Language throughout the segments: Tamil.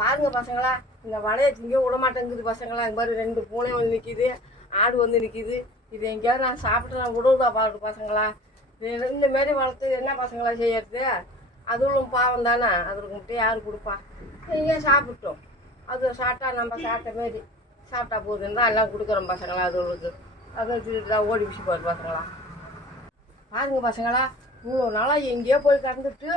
பாருங்க பசங்களா, இந்த வலையை திங்க விட மாட்டேங்குது பசங்களா. இது மாதிரி 2 பூனை வந்து நிற்கிது, ஆடு வந்து நிற்கிது. இது எங்கேயாவது நான் சாப்பிட்டு நான் விடுவதா பாருங்க பசங்களா. இந்த மாரி வளர்த்து என்ன பசங்களா செய்யறது? அதுவும் பாவம் தானே, அதுக்கு மட்டும் யார் கொடுப்பா? நீங்கள் சாப்பிட்டோம், அது சாப்பிட்டா நம்ம சாப்பிட்ட மாரி சாப்பிட்டா போகுதுன்னு தான் எல்லாம் கொடுக்குறோம் பசங்களா. அதுகளுக்கு அதை வச்சுக்கிட்டு தான் ஓடி பிடிச்சி போகுது பசங்களா. பாருங்க பசங்களா, இவ்வளோ நாளாக எங்கேயோ போய் கடந்துட்டு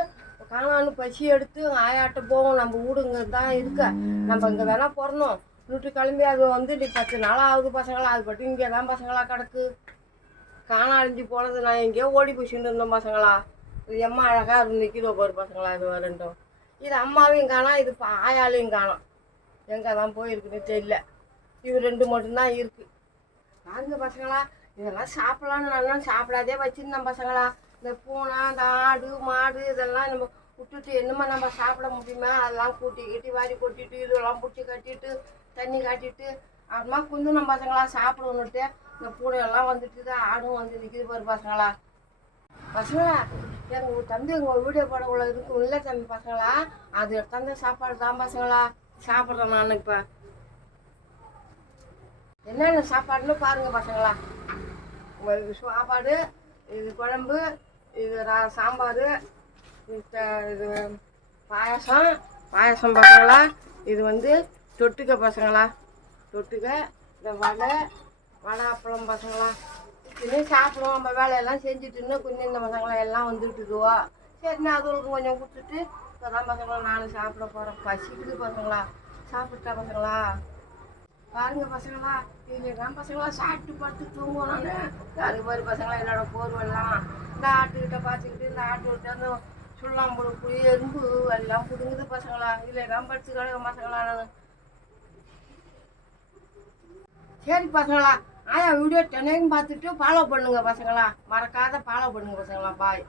காணான்னு பசி எடுத்து ஆயாட்ட போவோம். நம்ம வீடுங்க தான் இருக்க, நம்ம இங்கே தானே பிறந்தோம். நூற்று கிளம்பி அது வந்து நீ 10 நாள் ஆகுது பசங்களா. அது பற்றி இங்கே தான் பசங்களா கிடக்கு. காணா அழிஞ்சு போனது நான் எங்கேயோ ஓடி போச்சுட்டு இருந்தோம் பசங்களா. இது எம்மா அழகாக இருந்து நிற்கிதோ போகிற பசங்களா. இது ரெண்டும், இது அம்மாவையும் காணோம், இது ஆயாலையும் காணோம். எங்கே தான் போயிருக்குன்னு தெரியல. இது 2 மட்டும்தான் இருக்குது. பாருங்க பசங்களா, இதெல்லாம் சாப்பிட்லான்னு நல்லா சாப்பிடாதே வச்சுருந்தேன் பசங்களா. இந்த பூனை, இந்த ஆடு மாடு இதெல்லாம் நம்ம விட்டுட்டு என்னமா நம்ம சாப்பிட முடியுமா? அதெல்லாம் கூட்டி கட்டி வாரி கொட்டிட்டு இதெல்லாம் பிடிச்சி கட்டிட்டு தண்ணி காட்டிட்டு அப்புறமா குந்துணும் பசங்களா சாப்பிடணுன்ட்டு. இந்த பூனையெல்லாம் வந்துட்டு தான் ஆடும் வந்து நிற்கிது பாரு பசங்களா. பசங்களா, எங்கள் தம்பி எங்கள் வீடியோ படக்குள்ள இருக்கும் இல்லை தம்பி பசங்களா, அது எடுத்தாந்த சாப்பாடு தான் பசங்களா சாப்பிட்றேன் நான். இப்போ என்னென்ன சாப்பாடுன்னு பாருங்கள் பசங்களா. உங்களுக்கு சாப்பாடு, இது குழம்பு, இது சாம்பார், இது பாயசம் பசங்களா. இது வந்து தொட்டுக்க பசங்களா, தொட்டுக்க இந்த வடை அப்பளம் பசங்களா. இன்னும் சாப்பிடுவோம், நம்ம வேலையெல்லாம் செஞ்சுட்டு இன்னும் கொஞ்சம் இந்த பசங்களா எல்லாம் வந்துட்டுதுவோ. சரிண்ணா அதுகளுக்கு கொஞ்சம் கொடுத்துட்டு இப்போ தான் பசங்களா நானும் சாப்பிட போகிறேன். பசிக்குது பசங்களா, சாப்பிட்டா பசங்களா. பாருங்க பசங்களா, இதில் தான் பசங்களா சாப்பிட்டு பார்த்து தூங்குவோம். நான் அது மாதிரி பசங்களா என்னோட போர்வெல்லாம் இந்த ஆட்டுக்கிட்ட பார்த்துக்கிட்டு இந்த ஆட்டுக்கிட்ட அந்த சுண்ணாம்பு புளி எறும்பு எல்லாம் பிடுங்குது பசங்களா. இதில் தான் படிச்சு கிடக்க பசங்களா நான். சரி பசங்களா, ஆயா வீடியோ தினையும் பார்த்துட்டு ஃபாலோ பண்ணுங்க பசங்களா. மறக்காத ஃபாலோ பண்ணுங்க பசங்களா. பாய்.